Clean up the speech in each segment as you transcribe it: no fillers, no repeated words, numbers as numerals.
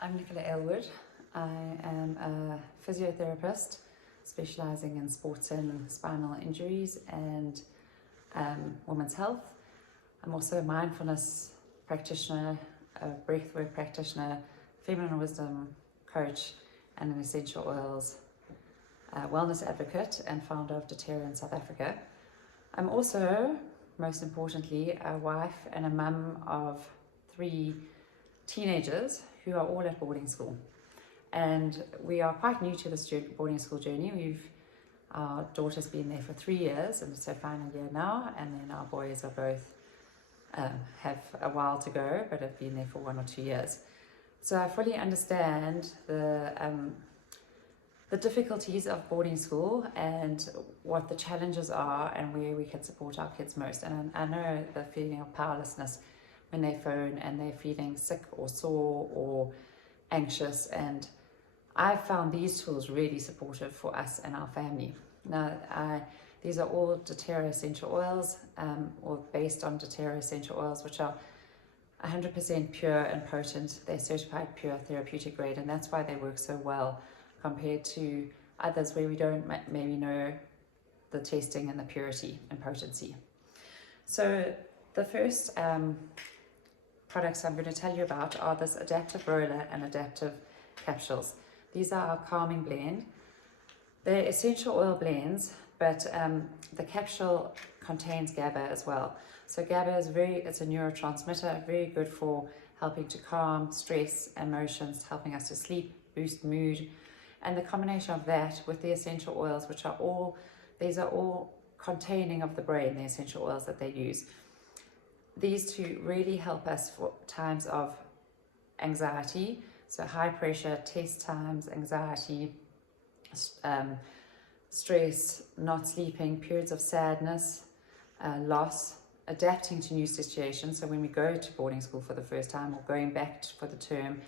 I'm Nicola Aylward. I am a physiotherapist specialising in sports and spinal injuries and women's health. I'm also a mindfulness practitioner, a breathwork practitioner, feminine wisdom coach, and an essential oils wellness advocate and founder of doTERRA in South Africa. I'm also, most importantly, a wife and a mum of 3 teenagers who are all at boarding school. And we are quite new to this boarding school journey. Our daughter's been there for 3 years, and it's her final year now, and then our boys are both have a while to go, but have been there for 1 or 2 years. So I fully understand the difficulties of boarding school and what the challenges are and where we can support our kids most. And I know the feeling of powerlessness when they phone and they're feeling sick or sore or anxious, and I found these tools really supportive for us and our family. Now, these are all doTERRA essential oils, or based on doTERRA essential oils, which are 100% pure and potent. They're certified pure therapeutic grade, and that's why they work so well compared to others where we don't maybe know the testing and the purity and potency. So the first products I'm going to tell you about are this adaptive roller and adaptive capsules. These are our calming blend. They're essential oil blends, but the capsule contains GABA as well. So GABA is it's a neurotransmitter, very good for helping to calm stress, emotions, helping us to sleep, boost mood. And the combination of that with the essential oils, these are all containing of the brain, the essential oils that they use. These two really help us for times of anxiety, so high pressure, test times, anxiety, stress, not sleeping, periods of sadness, loss, adapting to new situations. So when we go to boarding school for the first time or going back for the term,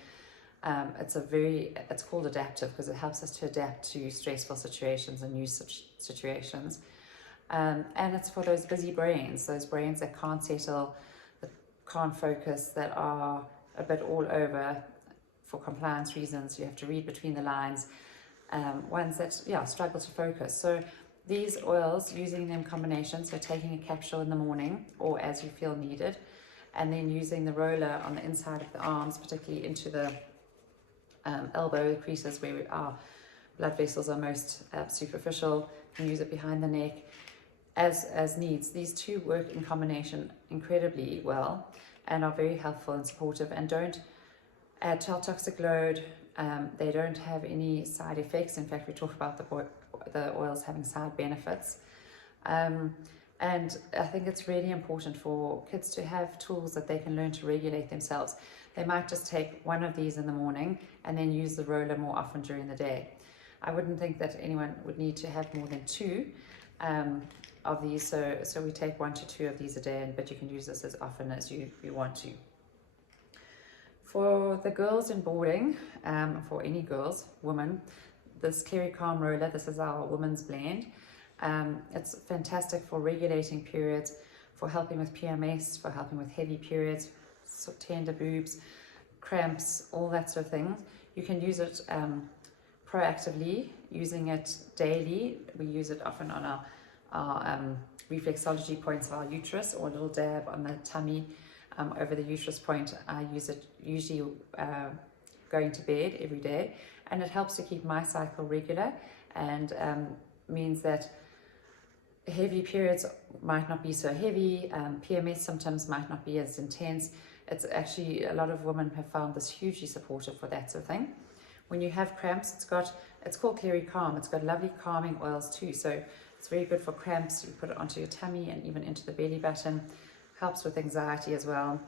it's called adaptive because it helps us to adapt to stressful situations and new situations. And it's for those busy brains, those brains that can't settle, that can't focus, that are a bit all over for compliance reasons. You have to read between the lines, ones that struggle to focus. So these oils, using them in combination, so taking a capsule in the morning or as you feel needed, and then using the roller on the inside of the arms, particularly into the elbow creases where our blood vessels are most superficial, and use it behind the neck as needs. These two work in combination incredibly well and are very helpful and supportive and don't add to our toxic load. They don't have any side effects. In fact, we talk about the oils having side benefits. And I think it's really important for kids to have tools that they can learn to regulate themselves. They might just take one of these in the morning and then use the roller more often during the day. I wouldn't think that anyone would need to have more than 2 of these, so we take 1 to 2 of these a day, but you can use this as often as you want to. For the girls in boarding, for any girls, women, this Cleary Calm roller, this is our women's blend. It's fantastic for regulating periods, for helping with PMS, for helping with heavy periods, so tender boobs, cramps, all that sort of thing. You can use it proactively, using it daily. We use it often on our reflexology points of our uterus, or a little dab on the tummy over the uterus point. I use it usually going to bed every day, and it helps to keep my cycle regular, and means that heavy periods might not be so heavy, PMS symptoms might not be as intense. It's actually, a lot of women have found this hugely supportive for that sort of thing. When you have cramps, it's called Cleary Calm. It's got lovely calming oils too, so it's very good for cramps. You put it onto your tummy and even into the belly button. Helps with anxiety as well.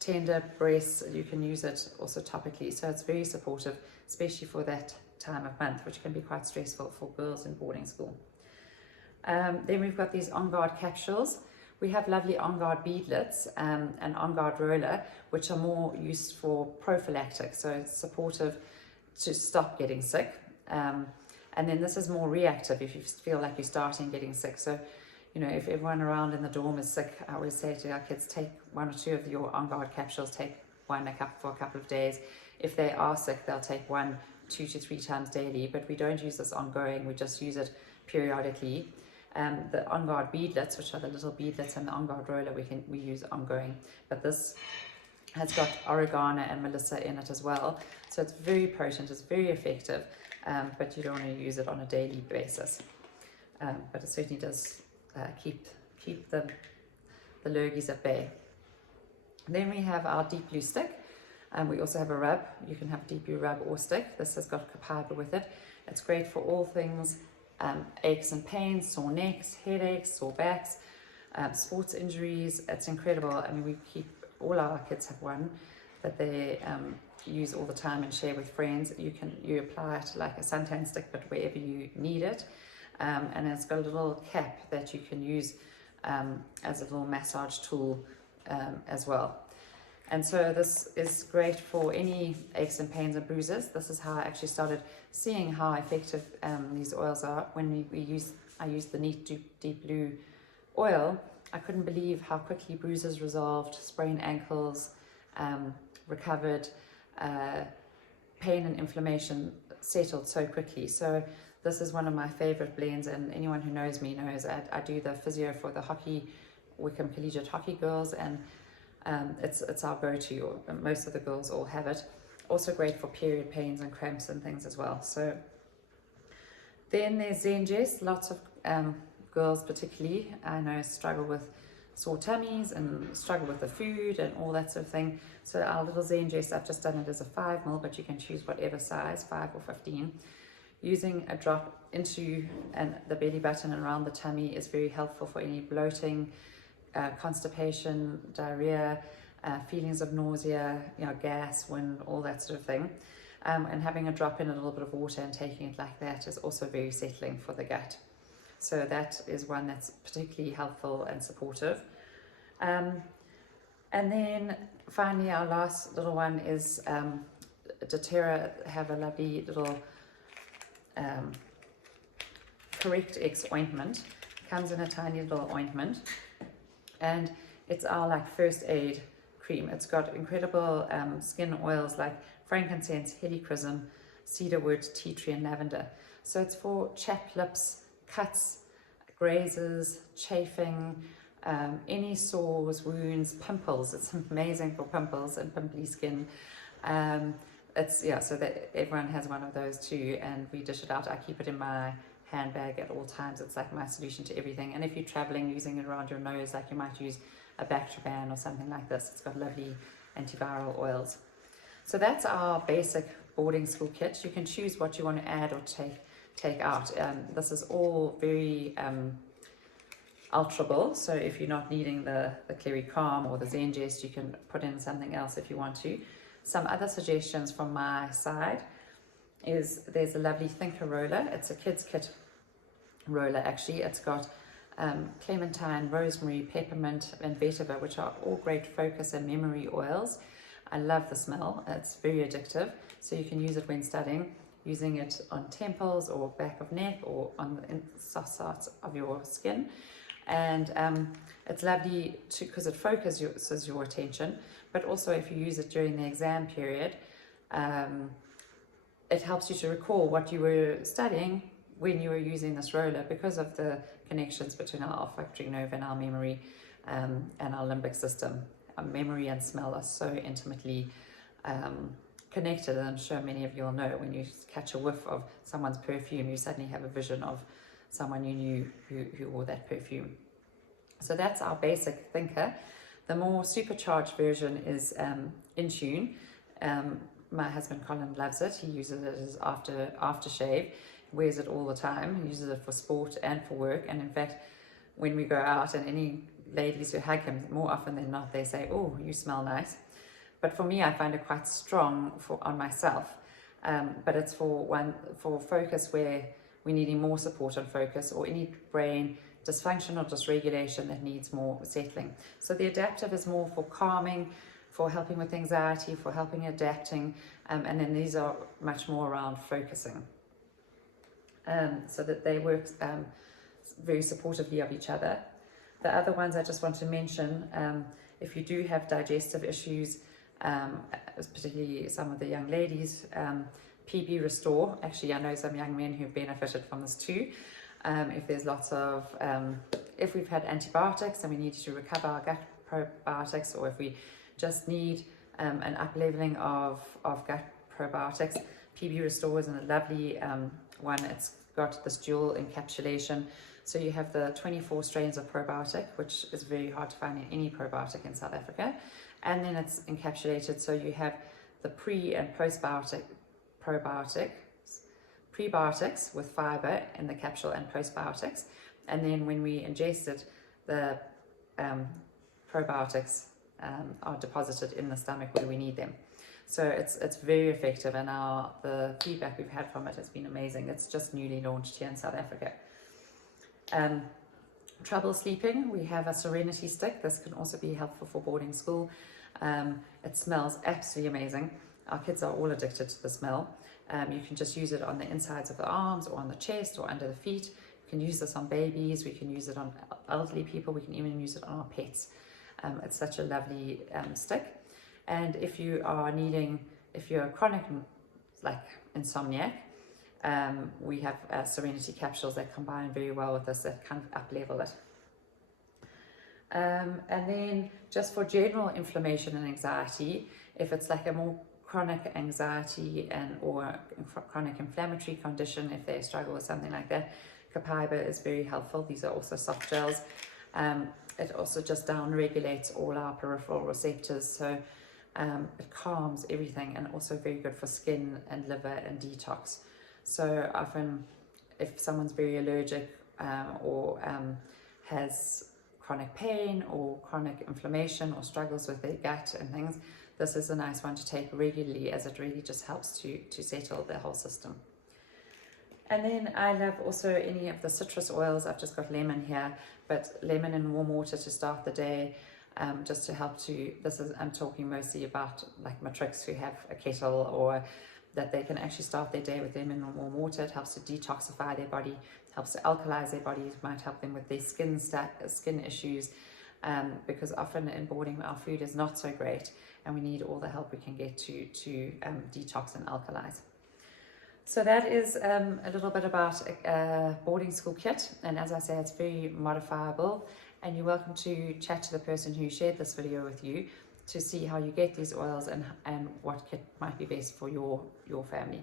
Tender breasts, you can use it also topically, so it's very supportive, especially for that time of month, which can be quite stressful for girls in boarding school. Then we've got these On Guard capsules. We have lovely On Guard beadlets and On Guard roller, which are more used for prophylactic, so it's supportive to stop getting sick. And then this is more reactive if you feel like you're starting getting sick. So, you know, if everyone around in the dorm is sick, I always say to our kids, take 1 or 2 of your On Guard capsules, take one for a couple of days. If they are sick, they'll take one 2 to 3 times daily, but we don't use this ongoing, we just use it periodically. The On Guard beadlets, which are the little beadlets, and the On Guard roller we use ongoing, but this has got oregano and melissa in it as well, so it's very potent, it's very effective, but you don't want to use it on a daily basis, but it certainly does keep the lurgies at bay. Then we have our Deep Blue stick. We also have a rub. You can have Deep Blue rub or stick. This has got copaiba with it. It's great for all things aches and pains, sore necks, headaches, sore backs, sports injuries. It's incredible. I mean, all our kids have one that they use all the time and share with friends. You apply it like a suntan stick, but wherever you need it. And it's got a little cap that you can use as a little massage tool as well. And so this is great for any aches and pains and bruises. This is how I actually started seeing how effective these oils are. When I used the Neat Deep Blue oil, I couldn't believe how quickly bruises resolved, sprained ankles recovered, pain and inflammation settled so quickly. So this is one of my favorite blends, and anyone who knows me knows I do the physio for the Wickham Collegiate Hockey girls, and it's our go-to. Most of the girls all have it. Also great for period pains and cramps and things as well. So then there's Zengest. Lots of girls particularly I know struggle with sore tummies and struggle with the food and all that sort of thing. So our little Zengest, I've just done it as a 5 ml, but you can choose whatever size, 5 or 15. Using a drop into the belly button and around the tummy is very helpful for any bloating, constipation, diarrhea, feelings of nausea, gas, wind, all that sort of thing. And having a drop in a little bit of water and taking it like that is also very settling for the gut. So that is one that's particularly helpful and supportive. And then finally our last little one is doTERRA have a lovely little Correct X ointment. Comes in a tiny little ointment, and it's our first aid cream. It's got incredible skin oils like frankincense, helichrysum, cedarwood, tea tree, and lavender. So it's for chapped lips, cuts, grazes, chafing, any sores, wounds, pimples. It's amazing for pimples and pimply skin. So that everyone has one of those too, and we dish it out. I keep it in my handbag at all times. It's like my solution to everything. And if you're traveling, using it around your nose, like you might use a Bactroban or something like this, it's got lovely antiviral oils. So that's our basic boarding school kit. You can choose what you want to add or take out. This is all very alterable, so if you're not needing the Clary Calm or the Zengest, you can put in something else if you want to. Some other suggestions from my side is there's a lovely Thinker roller. It's a kids kit roller actually. It's got clementine, rosemary, peppermint and vetiver, which are all great focus and memory oils. I love the smell. It's very addictive, so you can use it when studying, using it on temples or back of neck or on the soft parts of your skin. And it's lovely because it focuses your attention, but also if you use it during the exam period, it helps you to recall what you were studying when you were using this roller, because of the connections between our olfactory nerve and our memory and our limbic system. Our memory and smell are so intimately connected, and I'm sure many of you will know when you catch a whiff of someone's perfume, you suddenly have a vision of someone you knew who wore that perfume. So that's our basic Thinker. The more supercharged version is Intune. My husband Colin loves it. He uses it as aftershave, wears it all the time. He uses it for sport and for work. And in fact, when we go out and any ladies who hug him, more often than not, they say, "Oh, you smell nice." But for me, I find it quite strong on myself. But it's for focus where we're needing more support on focus, or any brain dysfunction or dysregulation that needs more settling. So the Adaptive is more for calming, for helping with anxiety, for helping adapting, and then these are much more around focusing. So that they work very supportively of each other. The other ones I just want to mention, if you do have digestive issues, particularly some of the young ladies. PB Restore, actually I know some young men who've benefited from this too. If there's lots of, if we've had antibiotics and we need to recover our gut probiotics, or if we just need an up-leveling of gut probiotics, PB Restore is a lovely one. It's got this dual encapsulation. So you have the 24 strains of probiotic, which is very hard to find in any probiotic in South Africa. And then it's encapsulated, so you have the pre and postbiotic prebiotics with fiber in the capsule and postbiotics. And then when we ingest it, the probiotics are deposited in the stomach where we need them. So it's very effective, and the feedback we've had from it has been amazing. It's just newly launched here in South Africa. Trouble sleeping, we have a Serenity stick. This can also be helpful for boarding school. It smells absolutely amazing. Our kids are all addicted to the smell. You can just use it on the insides of the arms or on the chest or under the feet. You can use this on babies, we can use it on elderly people, we can even use it on our pets. It's such a lovely stick. And if you're chronic like insomniac, we have Serenity capsules that combine very well with this, that kind of up-level it. And then just for general inflammation and anxiety, if it's like a more chronic anxiety or chronic inflammatory condition, if they struggle with something like that, Copaiba is very helpful. These are also soft gels. It also just down regulates all our peripheral receptors, so it calms everything, and also very good for skin and liver and detox. So often if someone's very allergic or has chronic pain or chronic inflammation or struggles with their gut and things, this is a nice one to take regularly, as it really just helps to settle the whole system. And then I love also any of the citrus oils. I've just got lemon here, but lemon in warm water to start the day, just to help to, I'm talking mostly about like matrix who have a kettle, or that they can actually start their day with lemon in warm water. It helps to detoxify their body, helps to alkalize their body. It might help them with their skin issues, because often in boarding our food is not so great, and we need all the help we can get to detox and alkalize. So that is a little bit about a boarding school kit, and as I say, it's very modifiable, and you're welcome to chat to the person who shared this video with you to see how you get these oils and what kit might be best for your family.